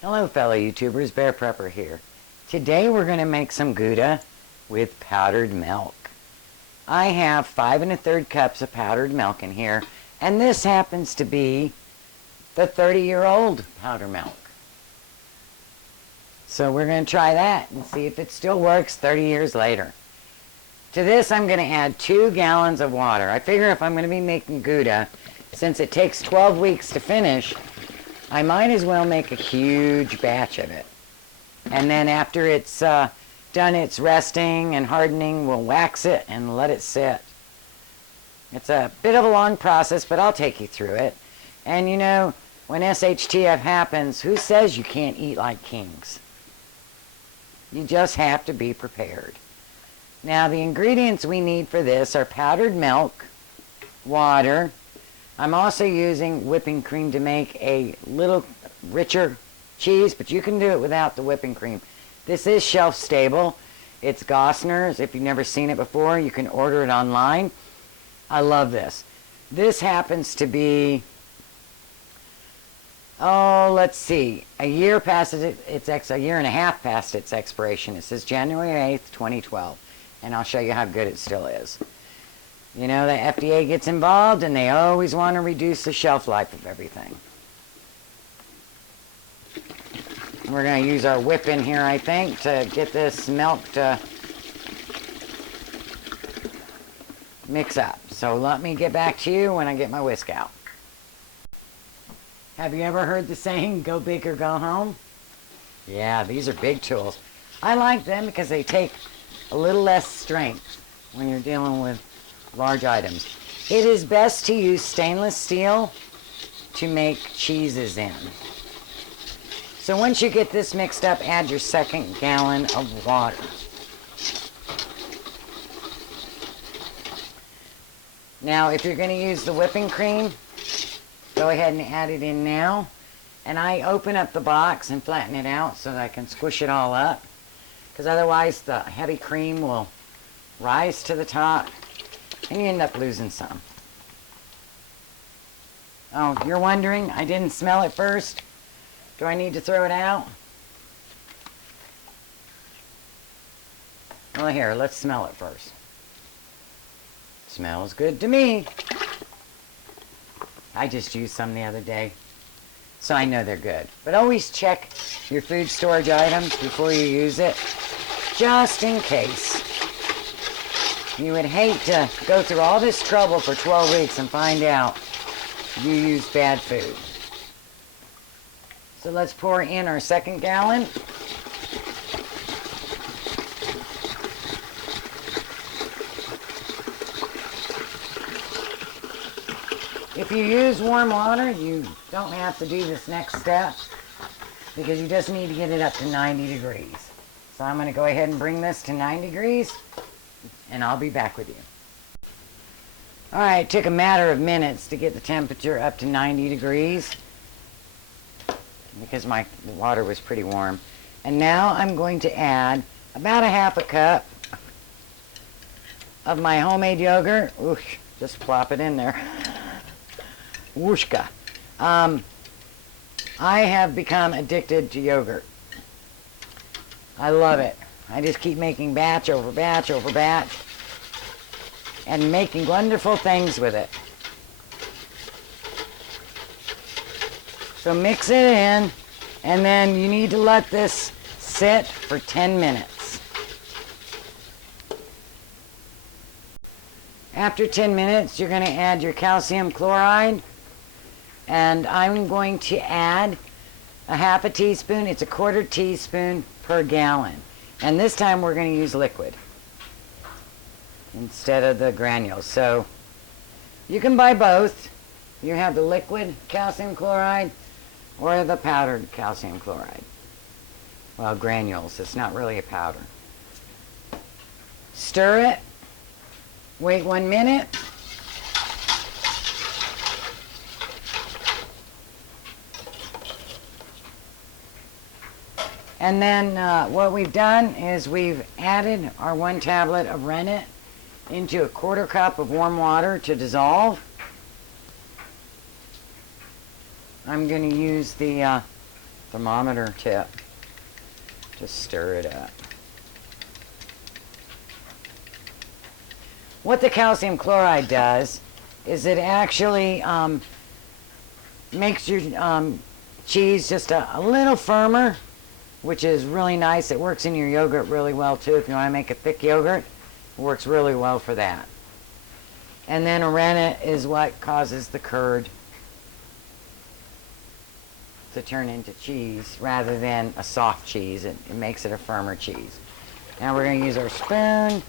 Hello fellow YouTubers, Bear Prepper here. Today we're going to make some Gouda with powdered milk. I have 5 1/3 cups of powdered milk in here, and this happens to be the 30-year-old powdered milk. So we're going to try that and see if it still works 30 years later. To this I'm going to add 2 gallons of water. I figure if I'm going to be making Gouda, since it takes 12 weeks to finish, I might as well make a huge batch of it. And then after it's done its resting and hardening, we'll wax it and let it sit. It's a bit of a long process, but I'll take you through it. And you know, when SHTF happens, who says you can't eat like kings? You just have to be prepared. Now the ingredients we need for this are powdered milk, water. I'm also using whipping cream to make a little richer cheese, but you can do it without the whipping cream. This is shelf stable. It's Gossner's. If you've never seen it before, you can order it online. I love this. This happens to be, oh, let's see, a year past a year and a half past its expiration. It says January 8th, 2012, and I'll show you how good it still is. You know, the FDA gets involved and they always want to reduce the shelf life of everything. We're going to use our whip in here, I think, to get this milk to mix up. So let me get back to you when I get my whisk out. Have you ever heard the saying, go big or go home? Yeah, these are big tools. I like them because they take a little less strength when you're dealing with large items. It is best to use stainless steel to make cheeses in. So once you get this mixed up, add your 2nd gallon of water. Now if you're going to use the whipping cream, go ahead and add it in now. And I open up the box and flatten it out so that I can squish it all up, because otherwise the heavy cream will rise to the top and you end up losing some. Oh, you're wondering, I didn't smell it first. Do I need to throw it out? Well, here, let's smell it first. Smells good to me. I just used some the other day, so I know they're good. But always check your food storage items before you use it, just in case. You would hate to go through all this trouble for 12 weeks and find out you used bad food. So let's pour in our 2nd gallon. If you use warm water, you don't have to do this next step because you just need to get it up to 90 degrees. So I'm going to go ahead and bring this to 9 degrees and I'll be back with you. Alright, it took a matter of minutes to get the temperature up to 90 degrees because my water was pretty warm. And now I'm going to add about a 1/2 cup of my homemade yogurt. Oosh, just plop it in there. Whooshka. I have become addicted to yogurt. I love it. I just keep making batch over batch over batch and making wonderful things with it. So mix it in, and then you need to let this sit for 10 minutes. After 10 minutes, you're going to add your calcium chloride, and I'm going to add a 1/2 teaspoon. It's a 1/4 teaspoon per gallon. And this time we're going to use liquid instead of the granules. So you can buy both. You have the liquid calcium chloride or the powdered calcium chloride. Well, granules. It's not really a powder. Stir it. Wait 1 minute. And then what we've done is we've added our 1 tablet of rennet into a 1/4 cup of warm water to dissolve. I'm going to use the thermometer tip. Just stir it up. What the calcium chloride does is it actually makes your cheese just a little firmer, which is really nice. It works in your yogurt really well too. If you want to make a thick yogurt, it works really well for that. And then a rennet is what causes the curd to turn into cheese rather than a soft cheese. It makes it a firmer cheese. Now we're going to use our spoon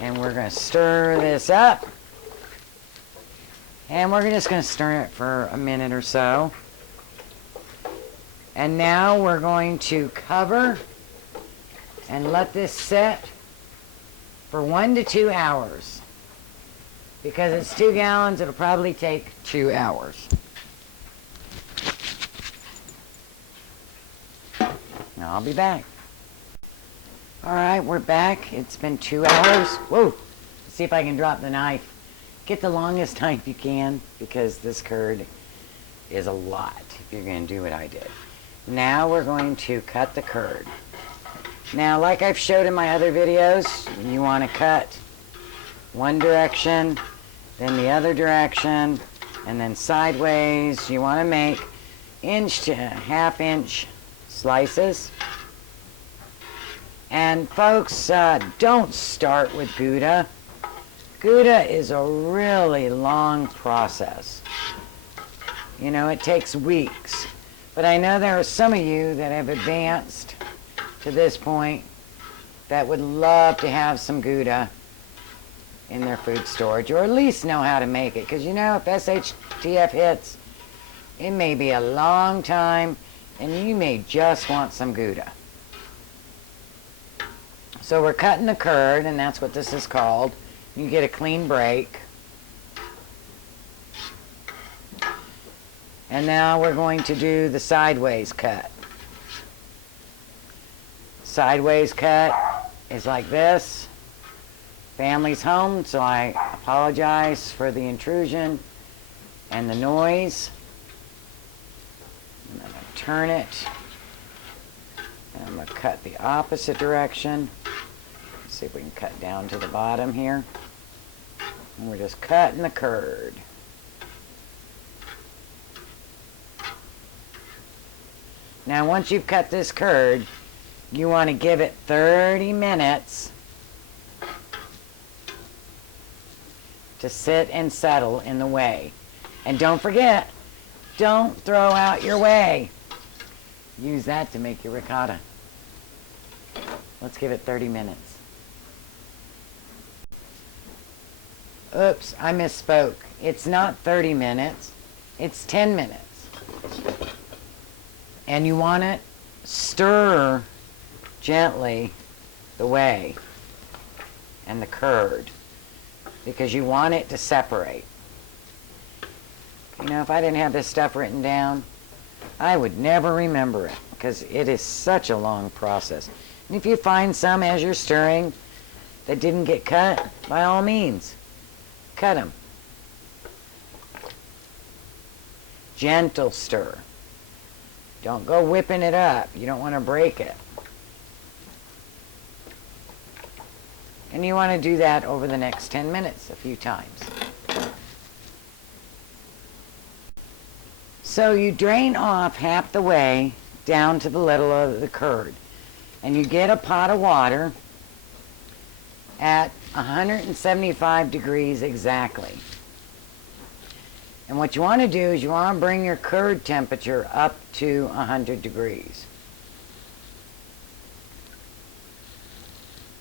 and we're going to stir this up. And we're just going to stir it for a minute or so. And now we're going to cover and let this sit for 1 to 2 hours. Because it's 2 gallons, it'll probably take 2 hours. Now I'll be back. Alright, we're back. It's been 2 hours. Whoa! Let's see if I can drop the knife. Get the longest knife you can, because this curd is a lot if you're going to do what I did. Now we're going to cut the curd. Now, like I've showed in my other videos, you want to cut one direction, then the other direction, and then sideways. You want to make inch to half-inch slices. And folks, don't start with Gouda. Gouda is a really long process. You know, it takes weeks. But I know there are some of you that have advanced to this point that would love to have some Gouda in their food storage, or at least know how to make it. Because you know, if SHTF hits, it may be a long time, and you may just want some Gouda. So we're cutting the curd, and that's what this is called. You get a clean break. And now we're going to do the sideways cut. Sideways cut is like this. Family's home, so I apologize for the intrusion and the noise. I'm going to turn it. And I'm going to cut the opposite direction. Let's see if we can cut down to the bottom here. And we're just cutting the curd. Now once you've cut this curd, you want to give it 30 minutes to sit and settle in the whey. And don't forget, don't throw out your whey. Use that to make your ricotta. Let's give it 30 minutes. Oops, I misspoke. It's not 30 minutes, it's 10 minutes. And you want to stir gently the whey and the curd, because you want it to separate. You know, if I didn't have this stuff written down, I would never remember it, because it is such a long process. And if you find some as you're stirring that didn't get cut, by all means, cut them. Gentle stir. Don't go whipping it up. You don't want to break it. And you want to do that over the next 10 minutes a few times. So you drain off half the whey down to the little of the curd. And you get a pot of water at 175 degrees exactly. And what you want to do is you want to bring your curd temperature up to 100 degrees.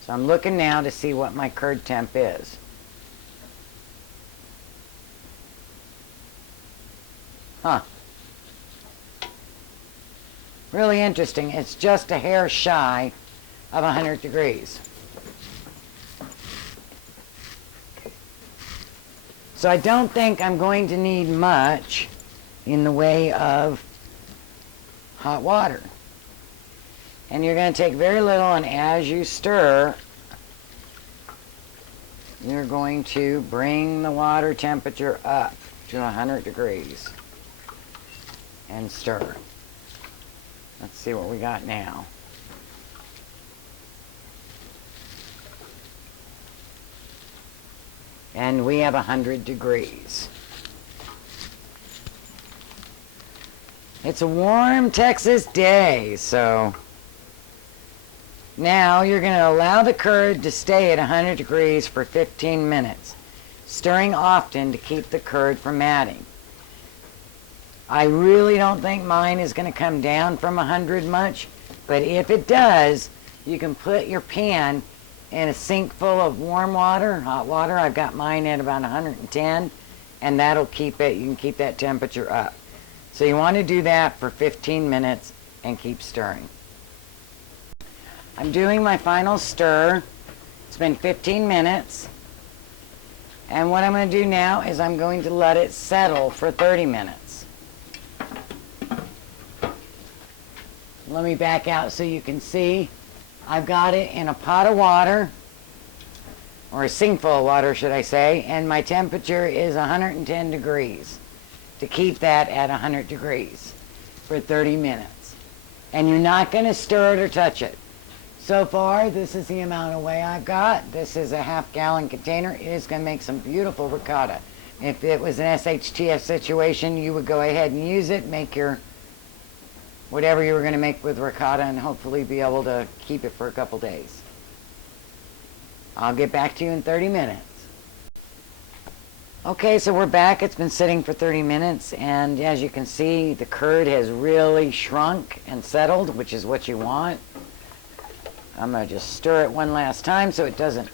So I'm looking now to see what my curd temp is. Huh. Really interesting. It's just a hair shy of 100 degrees. So I don't think I'm going to need much in the way of hot water. And you're going to take very little, and as you stir, you're going to bring the water temperature up to 100 degrees and stir. see what we got now. And we have 100 degrees. It's a warm Texas day, so now you're going to allow the curd to stay at 100 degrees for 15 minutes, stirring often to keep the curd from matting. I really don't think mine is going to come down from 100 much, but if it does, you can put your pan in a sink full of warm water, hot water. I've got mine at about 110, and that'll keep it, you can keep that temperature up. So you want to do that for 15 minutes and keep stirring. I'm doing my final stir. It's been 15 minutes. And what I'm going to do now is I'm going to let it settle for 30 minutes. Let me back out so you can see. I've got it in a pot of water, or a sink full of water, should I say, and my temperature is 110 degrees. To keep that at 100 degrees for 30 minutes. And you're not going to stir it or touch it. So far, this is the amount of whey I've got. This is a half-gallon container. It is going to make some beautiful ricotta. If it was an SHTF situation, you would go ahead and use it, make your whatever you were going to make with ricotta, and hopefully be able to keep it for a couple days. I'll get back to you in 30 minutes. Okay, so we're back. It's been sitting for 30 minutes, and as you can see, the curd has really shrunk and settled, which is what you want. I'm going to just stir it one last time so it doesn't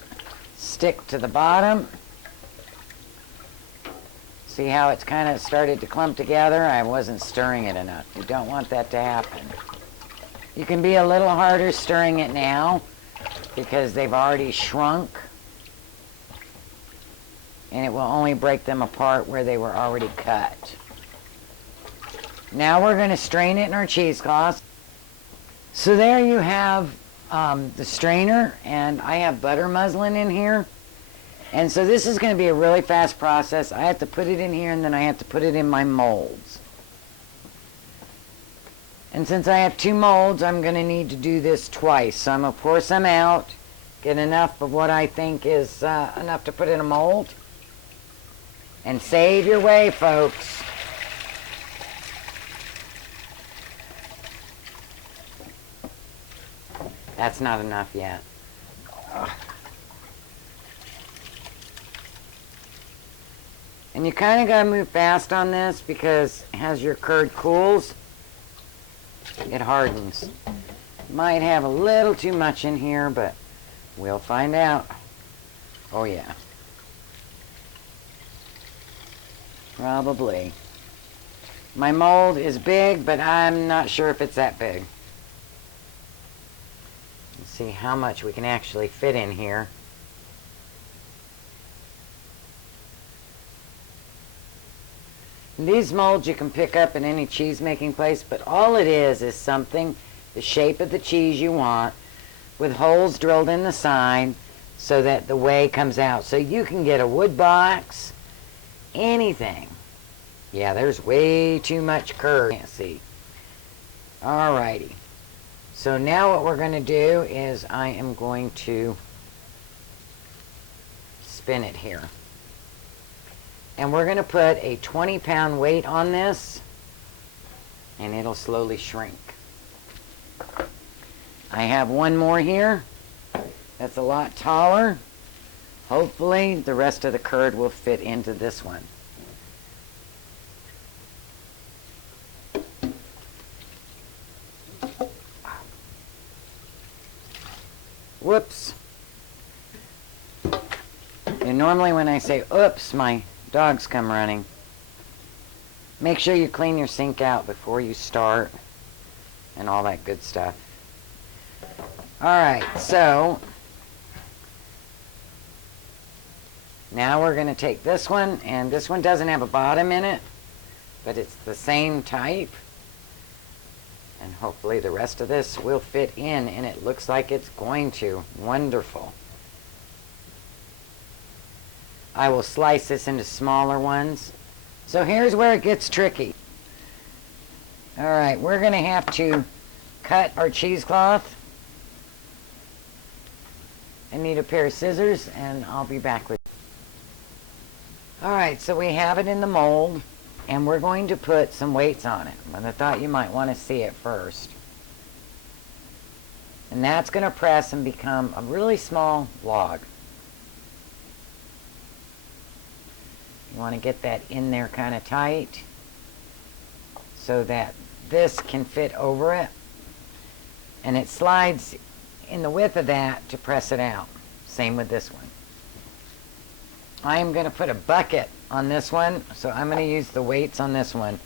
stick to the bottom. See how it's kind of started to clump together? I wasn't stirring it enough. You don't want that to happen. You can be a little harder stirring it now because they've already shrunk. And it will only break them apart where they were already cut. Now we're going to strain it in our cheesecloth. So there you have the strainer, and I have butter muslin in here. And so this is going to be a really fast process. I have to put it in here, and then I have to put it in my molds. And since I have 2 molds, I'm going to need to do this twice. So I'm going to pour some out, get enough of what I think is enough to put in a mold. And save your whey, folks. That's not enough yet. Ugh. And you kind of got to move fast on this because as your curd cools, it hardens. Might have a little too much in here, but we'll find out. Oh yeah. Probably. My mold is big, but I'm not sure if it's that big. Let's see how much we can actually fit in here. These molds you can pick up in any cheese making place, but all it is something the shape of the cheese you want with holes drilled in the side so that the whey comes out. So you can get a wood box, anything. Yeah, there's way too much curd. Can't see. Alrighty. So now what we're going to do is I am going to spin it here. And we're going to put a 20-pound weight on this, and it'll slowly shrink. I have one more here that's a lot taller. Hopefully the rest of the curd will fit into this one. Whoops. And normally when I say oops, my dogs come running. Make sure you clean your sink out before you start and all that good stuff. Alright, so now we're going to take this one, and this one doesn't have a bottom in it, but it's the same type. And hopefully the rest of this will fit in, and it looks like it's going to. Wonderful. I will slice this into smaller ones. So here's where it gets tricky. Alright, we're going to have to cut our cheesecloth. I need a pair of scissors and I'll be back with you. Alright, so we have it in the mold and we're going to put some weights on it. But I thought you might want to see it first. And that's going to press and become a really small log. You want to get that in there kind of tight so that this can fit over it. And it slides in the width of that to press it out. Same with this one. I am going to put a bucket on this one, so I'm going to use the weights on this one.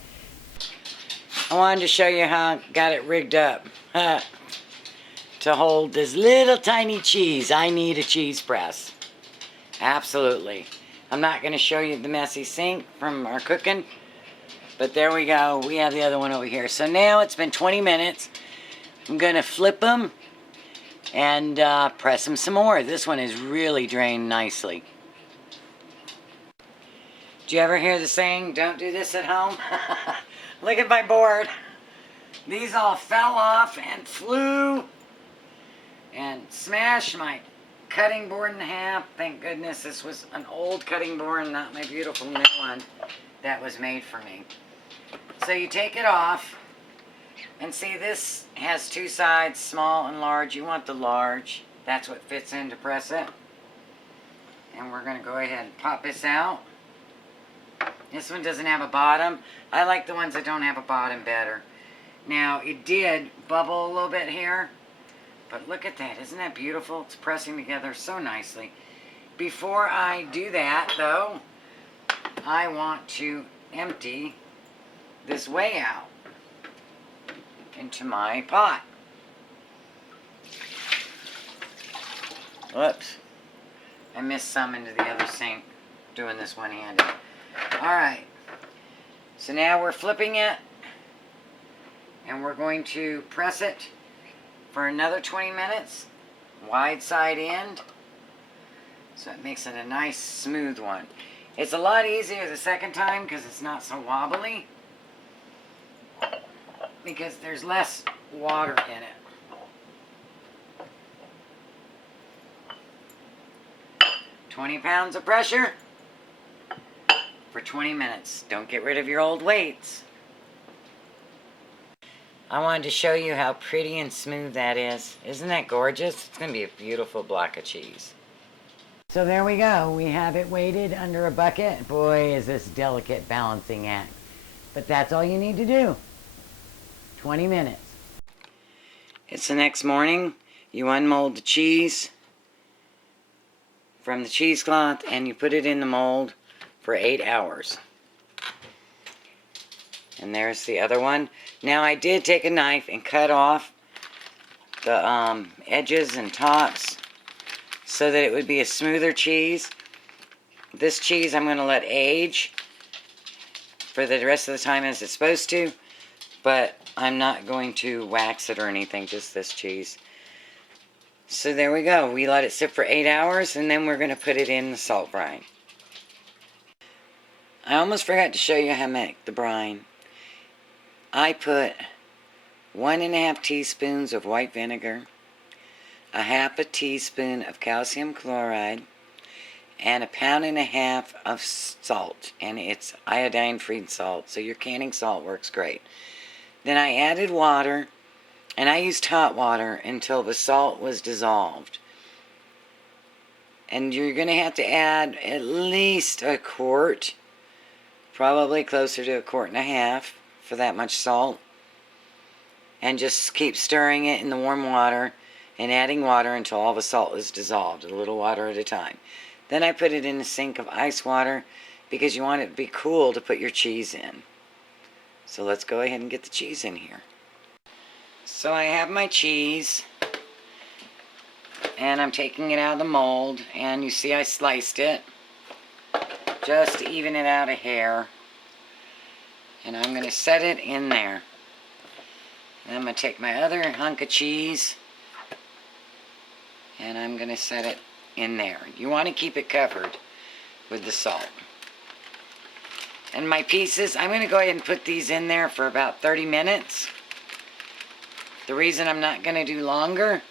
I wanted to show you how I got it rigged up to hold this little tiny cheese. I need a cheese press. Absolutely. I'm not going to show you the messy sink from our cooking, but there we go. We have the other one over here. So now it's been 20 minutes. I'm going to flip them and press them some more. This one is really drained nicely. Do you ever hear the saying, don't do this at home? Look at my board. These all fell off and flew and smashed my cutting board in half. Thank goodness this was an old cutting board and not my beautiful new one that was made for me. So you take it off and see this has two sides, small and large. You want the large. That's what fits in to press it. And we're going to go ahead and pop this out. This one doesn't have a bottom. I like the ones that don't have a bottom better. Now, it did bubble a little bit here. But look at that. Isn't that beautiful? It's pressing together so nicely. Before I do that, though, I want to empty this whey out into my pot. Whoops. I missed some into the other sink doing this one-handed. Alright. So now we're flipping it. And we're going to press it for another 20 minutes. Wide side end. So it makes it a nice smooth one. It's a lot easier the second time because it's not so wobbly. Because there's less water in it. 20 pounds of pressure for 20 minutes. Don't get rid of your old weights. I wanted to show you how pretty and smooth that is. Isn't that gorgeous? It's going to be a beautiful block of cheese. So there we go. We have it weighted under a bucket. Boy, is this delicate balancing act. But that's all you need to do. 20 minutes. It's the next morning. You unmold the cheese from the cheesecloth and you put it in the mold for 8 hours. And there's the other one. Now I did take a knife and cut off the edges and tops so that it would be a smoother cheese. This cheese I'm going to let age for the rest of the time as it's supposed to, but I'm not going to wax it or anything, just this cheese. So there we go. We let it sit for 8 hours and then we're going to put it in the salt brine. I almost forgot to show you how to make the brine. I put 1½ teaspoons of white vinegar, ½ teaspoon of calcium chloride, and 1.5 pounds of salt. And it's iodine-free salt, so your canning salt works great. Then I added water, and I used hot water until the salt was dissolved. And you're going to have to add at least a quart, probably closer to 1.5 quarts for that much salt. And just keep stirring it in the warm water and adding water until all the salt is dissolved, a little water at a time. Then I put it in a sink of ice water because you want it to be cool to put your cheese in. So let's go ahead and get the cheese in here. So I have my cheese and I'm taking it out of the mold, and you see I sliced it just to even it out a hair. And I'm going to set it in there. And I'm going to take my other hunk of cheese and I'm going to set it in there. You want to keep it covered with the salt. And my pieces, I'm going to go ahead and put these in there for about 30 minutes. The reason I'm not going to do longer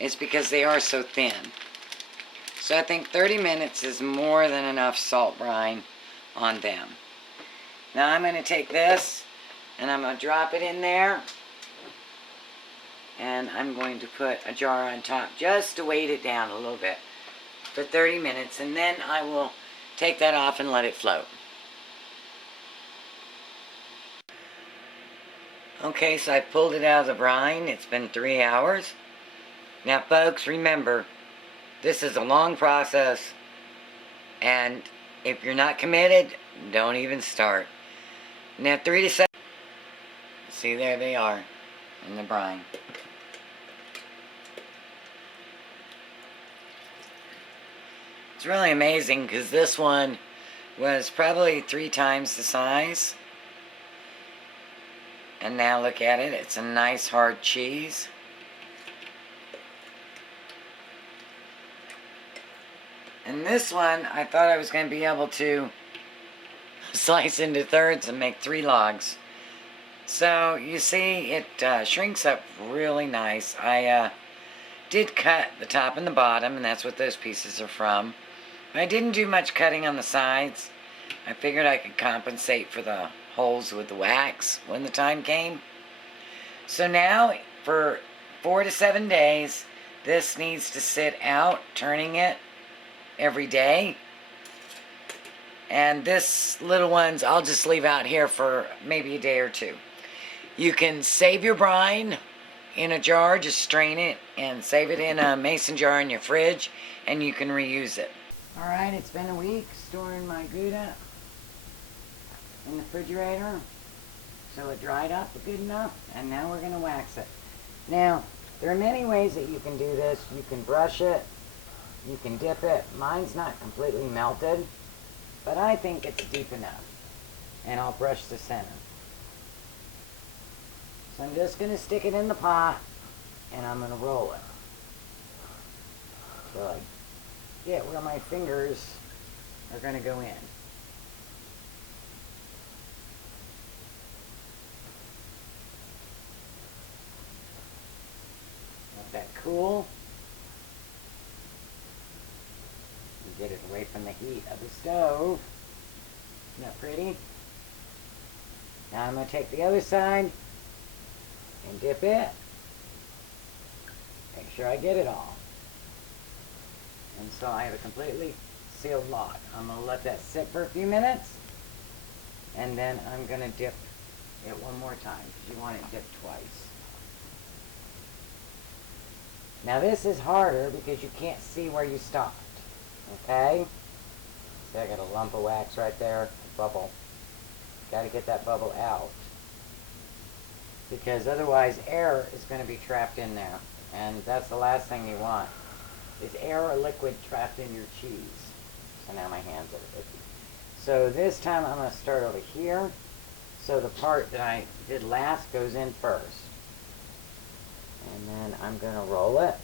is because they are so thin. So I think 30 minutes is more than enough salt brine on them. Now I'm going to take this and I'm going to drop it in there. And I'm going to put a jar on top just to weight it down a little bit for 30 minutes. And then I will take that off and let it float. Okay, so I pulled it out of the brine. It's been 3 hours. Now folks, remember, this is a long process. And if you're not committed, don't even start. Now 3 to 7. See, there they are in the brine. It's really amazing because this one was probably 3 times the size. And now look at it. It's a nice hard cheese. And this one, I thought I was going to be able to slice into thirds and make 3 logs. So you see it shrinks up really nice. I did cut the top and the bottom, and that's what those pieces are from. I didn't do much cutting on the sides. I figured I could compensate for the holes with the wax when the time came. So now, for 4 to 7 days, this needs to sit out, turning it every day. And this little ones, I'll just leave out here for maybe a day or 2. You can save your brine in a jar, just strain it and save it in a mason jar in your fridge, and you can reuse it. Alright, it's been a week storing my Gouda in the refrigerator. So it dried up good enough, and now we're going to wax it. Now, there are many ways that you can do this. You can brush it, you can dip it. Mine's not completely melted, but I think it's deep enough. And I'll brush the center. So I'm just going to stick it in the pot, and I'm going to roll it. So I get where my fingers are going to go in. Let that cool. You get it away from the heat of the stove. Isn't that pretty? Now I'm going to take the other side and dip it. Make sure I get it all. And so I have a completely sealed log. I'm going to let that sit for a few minutes, and then I'm going to dip it one more time, because you want it dipped twice. Now this is harder because you can't see where you stopped. Okay? See, I got a lump of wax right there, a bubble. Got to get that bubble out, because otherwise air is going to be trapped in there, and that's the last thing you want, is air or liquid trapped in your cheese. So now my hands are icky. So this time I'm going to start over here, so the part that I did last goes in first. And then I'm going to roll it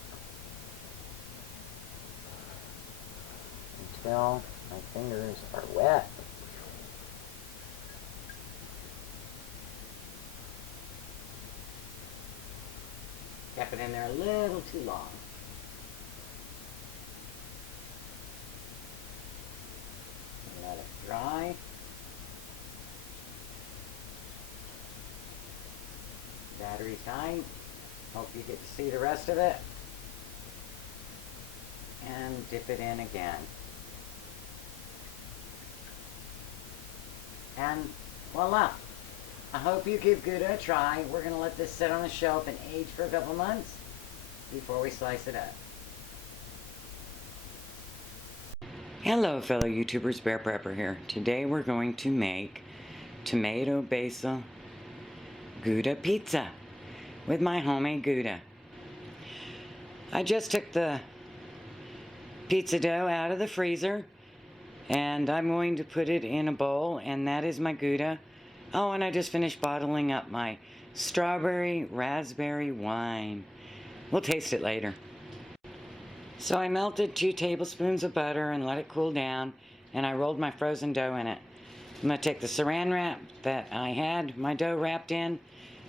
until my fingers are wet. Kept it in there a little too long. And let it dry. Battery's high. Hope you get to see the rest of it. And dip it in again. And voila. I hope you give Gouda a try. We're going to let this sit on the shelf and age for a couple months before we slice it up. Hello fellow YouTubers, Bear Prepper here. Today we're going to make tomato basil Gouda pizza with my homemade Gouda. I just took the pizza dough out of the freezer, and I'm going to put it in a bowl, and that is my Gouda. Oh, and I just finished bottling up my strawberry raspberry wine. We'll taste it later. So I melted 2 tablespoons of butter and let it cool down, and I rolled my frozen dough in it. I'm going to take the saran wrap that I had my dough wrapped in,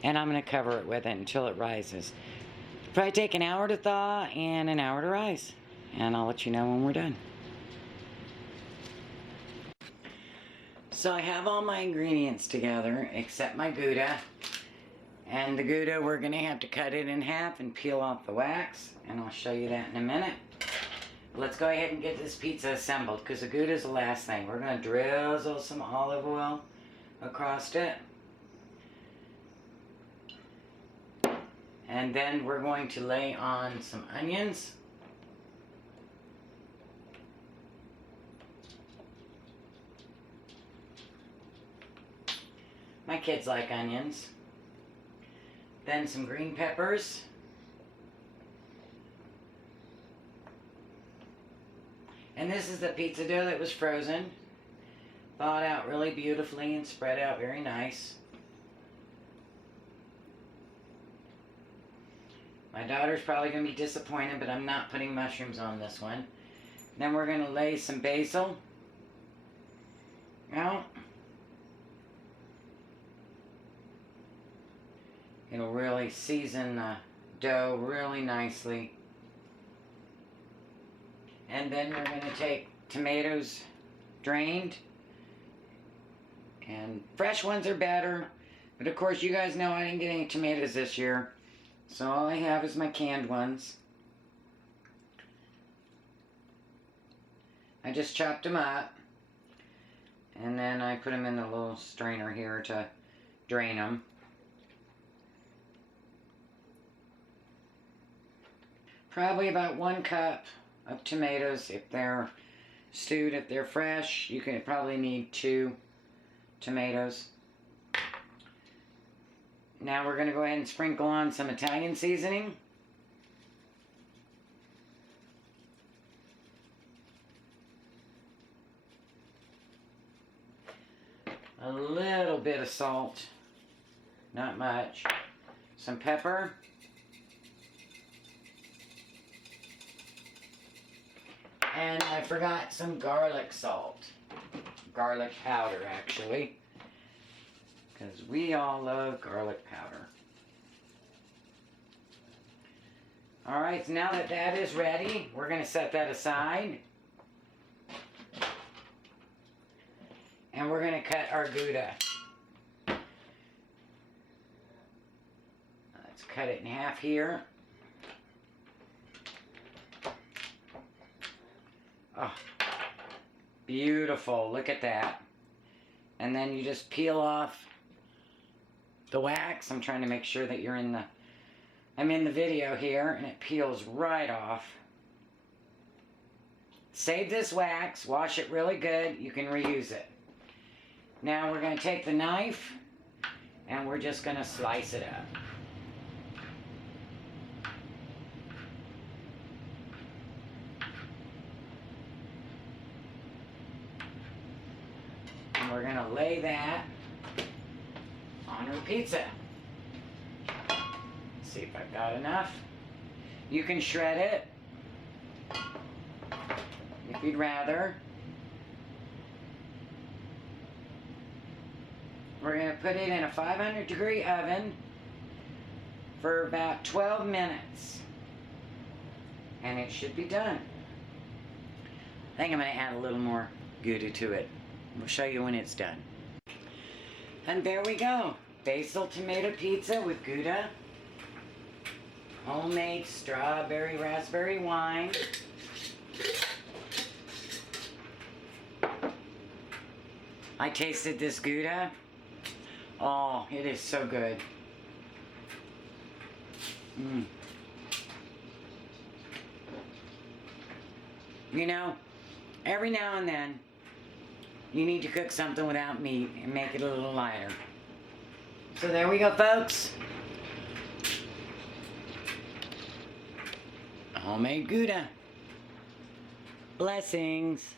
And I'm going to cover it with it until it rises. Probably take an hour to thaw and an hour to rise. And I'll let you know when we're done. So I have all my ingredients together except my Gouda. And the Gouda, we're going to have to cut it in half and peel off the wax. And I'll show you that in a minute. Let's go ahead and get this pizza assembled because the Gouda is the last thing. We're going to drizzle some olive oil across it. And then we're going to lay on some onions. My kids like onions. Then some green peppers. And this is the pizza dough that was frozen. Thawed out really beautifully and spread out very nice. My daughter's probably going to be disappointed, but I'm not putting mushrooms on this one. Then we're going to lay some basil out. It'll really season the dough really nicely. And then we're going to take tomatoes drained. And fresh ones are better. But of course, you guys know I didn't get any tomatoes this year. So all I have is my canned ones. I just chopped them up. And then I put them in a little strainer here to drain them. Probably about 1 cup of tomatoes if they're stewed. If they're fresh, you can probably need 2 tomatoes. Now we're going to go ahead and sprinkle on some Italian seasoning. A little bit of salt, not much. Some pepper. And I forgot some garlic salt. Garlic powder, actually. Because we all love garlic powder. Alright, so now that that is ready, we're going to set that aside. And we're going to cut our Gouda. Let's cut it in half here. Oh, beautiful. Look at that. And then you just peel off the wax. I'm trying to make sure that you're in the... I'm in the video here, and it peels right off. Save this wax. Wash it really good. You can reuse it. Now we're going to take the knife, and we're just going to slice it up. And we're going to lay that on our pizza. See if I've got enough. You can shred it if you'd rather. We're going to put it in a 500-degree oven for about 12 minutes. And it should be done. I think I'm going to add a little more Gouda to it. We'll show you when it's done. And there we go. Basil tomato pizza with Gouda. Homemade strawberry raspberry wine. I tasted this Gouda. Oh, it is so good. You know, every now and then, you need to cook something without meat and make it a little lighter. So there we go, folks. Homemade Gouda. Blessings.